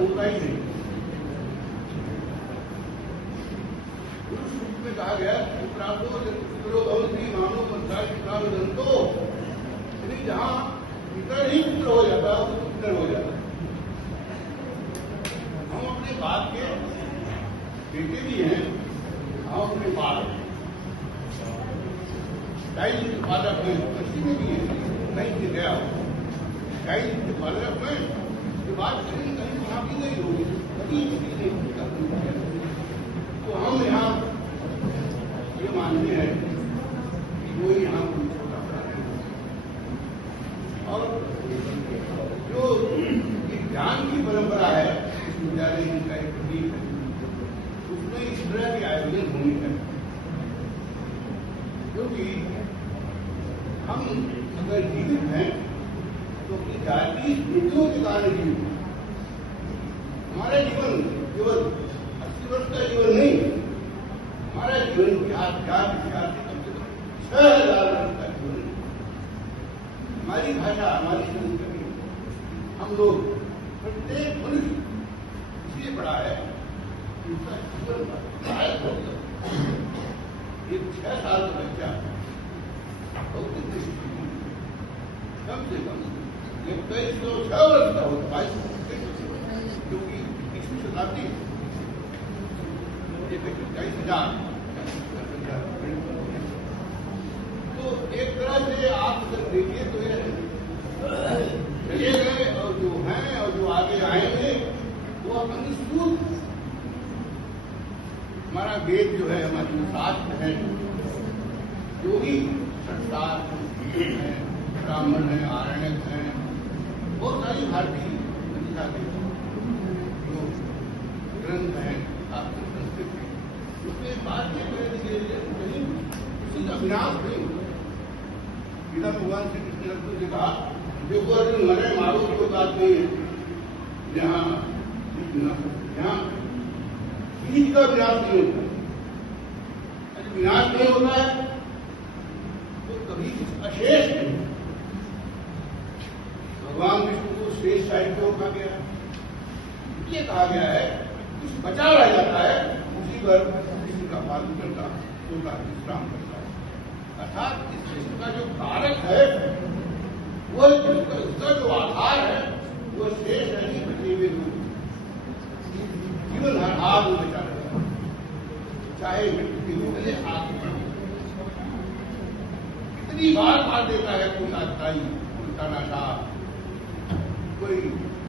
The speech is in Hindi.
होता ही नहीं। पुरुष रूप में कहा गया मानो तो जहां पितर ही पुत्र हो जाता है उसको पुत्र हो जाता है। हम अपने बाप के बेटे भी हैं, हम अपने बाप चाइल्ड के फादर में कृषि में भी है, कहीं से गया हो चाइल्ड के फादर में ये बात कहीं कहीं वहां भी नहीं होगी, कभी किसी ने तो हम यहाँ ये मानते हैं कि कोई यहाँ छोटा बड़ा नहीं। और जो ये ज्ञान की परंपरा है इस विद्यालय का एक प्रतीक है, उसमें इस तरह के आयोजन होने चाहिए। क्योंकि हम अगर जीवित हैं तो अपनी जाति स्मृतियों के कारण जीवित हैं। हमारा जीवन केवल 80 वर्ष का जीवन नहीं, हमारा जीवन इतिहास से कम से कम 6000 वर्ष का जीवन है। हमारी भाषा, हमारी संस्कृति, हम लोग प्रत्येक मनुष्य इसलिए पढ़ा है कि उसका जीवन एक 6 साल का बच्चा भौतिक दृष्टि कम से कम 2106 वर्ष का होता है, क्योंकि 20वीं शताब्दी 21,000। तो एक तरह से आप अगर देखिए तो ये चले गए और जो हैं और जो आगे आएंगे वो अनुसूत हमारा वेद जो है, हमारी शास्त्र है, जो भी संस्कार है, ब्राह्मण है, आरण्यक है, बहुत सारी भारतीय दिशा के जो ग्रंथ हैं, संस्कृत है, उसमें बात कहीं उसी अभिनाश नहीं। गीता भगवान श्री कृष्ण अर्जुन से कहा, देखो अर्जुन मरे मारो की बात नहीं है, यहाँ किसी का विनाश नहीं होता। यदि विनाश नहीं होता है तो कभी अशेष नहीं। भगवान विष्णु को श्रेष्ठ साहित्य को कहा गया है, ये कहा गया है कुछ बचा रह जाता है, उसी पर किसी का पालन करता, उसका विश्राम करता है। अर्थात इस विश्व का जो कारक है, वह उसका जो आधार है